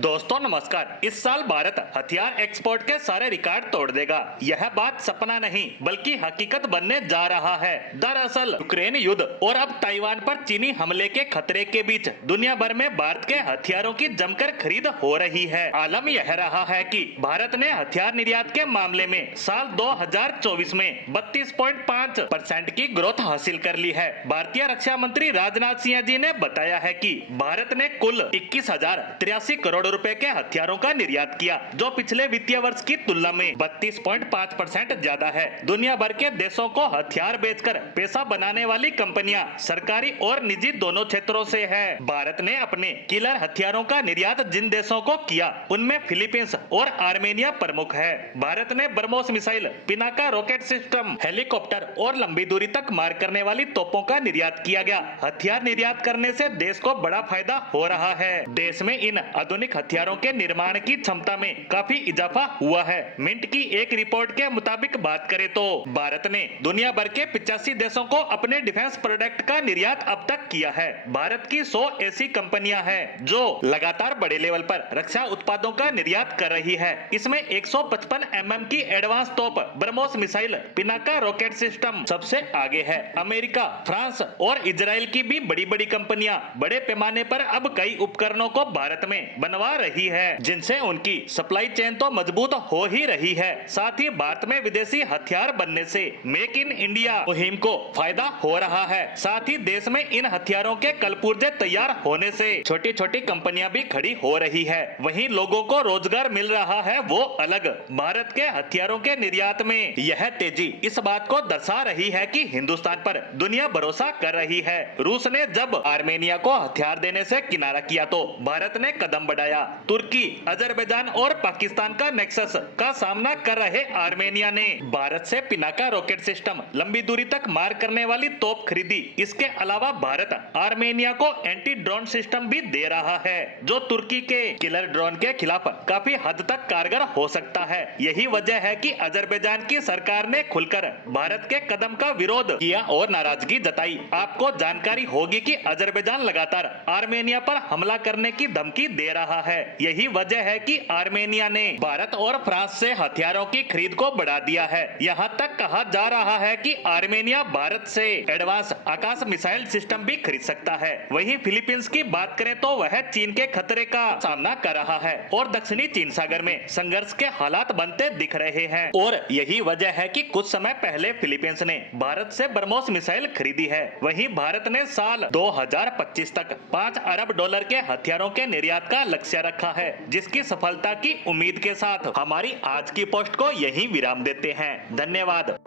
दोस्तों नमस्कार। इस साल भारत हथियार एक्सपोर्ट के सारे रिकॉर्ड तोड़ देगा। यह बात सपना नहीं बल्कि हकीकत बनने जा रहा है। दरअसल यूक्रेन युद्ध और अब ताइवान पर चीनी हमले के खतरे के बीच दुनिया भर में भारत के हथियारों की जमकर खरीद हो रही है। आलम यह रहा है कि भारत ने हथियार निर्यात के मामले में साल 2024 में 32.5% की ग्रोथ हासिल कर ली है। भारतीय रक्षा मंत्री राजनाथ सिंह जी ने बताया है कि भारत ने कुल 21,083 करोड़ रुपए के हथियारों का निर्यात किया, जो पिछले वित्तीय वर्ष की तुलना में 32.5% ज्यादा है। दुनिया भर के देशों को हथियार बेचकर पैसा बनाने वाली कंपनियां सरकारी और निजी दोनों क्षेत्रों से है। भारत ने अपने किलर हथियारों का निर्यात जिन देशों को किया उनमें फिलीपींस और आर्मेनिया प्रमुख है। भारत ने BrahMos missile, Pinaka rocket system, helicopter और लंबी दूरी तक मार करने वाली तोपों का निर्यात किया गया। हथियार निर्यात करने से देश को बड़ा फायदा हो रहा है। देश में इन आधुनिक हथियारों के निर्माण की क्षमता में काफी इजाफा हुआ है। मिंट की एक रिपोर्ट के मुताबिक बात करें तो भारत ने दुनिया भर के 85 देशों को अपने डिफेंस प्रोडक्ट का निर्यात अब तक किया है। भारत की 100 ऐसी कंपनियां हैं जो लगातार बड़े लेवल पर रक्षा उत्पादों का निर्यात कर रही है। इसमें 155 mm की एडवांस तोप BrahMos missile, Pinaka rocket system सबसे आगे है। अमेरिका, फ्रांस और इजराइल की भी बड़ी बड़ी कंपनियां बड़े पैमाने पर अब कई उपकरणों को भारत में बनवा रही है, जिनसे उनकी सप्लाई चेन तो मजबूत हो ही रही है। साथ ही भारत में विदेशी हथियार बनने से मेक इन इंडिया मुहिम को फायदा हो रहा है। साथ ही देश में इन हथियारों के कलपुर्जे तैयार होने से छोटी छोटी कंपनियां भी खड़ी हो रही है। वहीं लोगों को रोजगार मिल रहा है वो अलग। भारत के हथियारों के निर्यात में यह तेजी इस बात को दर्शा रही है कि हिंदुस्तान पर दुनिया भरोसा कर रही है। रूस ने जब आर्मेनिया को हथियार देने से किनारा किया तो भारत ने कदम बढ़ाया। तुर्की, अजरबैजान और पाकिस्तान का नेक्सस का सामना कर रहे आर्मेनिया ने भारत से पिनाका रॉकेट सिस्टम, लंबी दूरी तक मार करने वाली तोप खरीदी। इसके अलावा भारत आर्मेनिया को एंटी ड्रोन सिस्टम भी दे रहा है, जो तुर्की के किलर ड्रोन के खिलाफ काफी हद तक कारगर हो सकता है। यही वजह है कि अजरबैजान की सरकार ने खुलकर भारत के कदम का विरोध किया और नाराजगी जताई। आपको जानकारी होगी कि अजरबैजान लगातार आर्मेनिया पर हमला करने की धमकी दे रहा है। यही वजह है कि आर्मेनिया ने भारत और फ्रांस से हथियारों की खरीद को बढ़ा दिया है। यहाँ तक कहा जा रहा है कि आर्मेनिया भारत से एडवांस आकाश मिसाइल सिस्टम भी खरीद सकता है। वहीं फिलीपींस की बात करें तो वह चीन के खतरे का सामना कर रहा है और दक्षिणी चीन सागर में संघर्ष के हालात बनते दिख रहे हैं। और यही वजह है कि कुछ समय पहले फिलीपींस ने भारत से ब्रह्मोस मिसाइल खरीदी है। वहीं भारत ने साल 2025 तक $5 अरब के हथियारों के निर्यात का लक्ष्य रखा है, जिसकी सफलता की उम्मीद के साथ हमारी आज की पोस्ट को यही विराम देते हैं। धन्यवाद।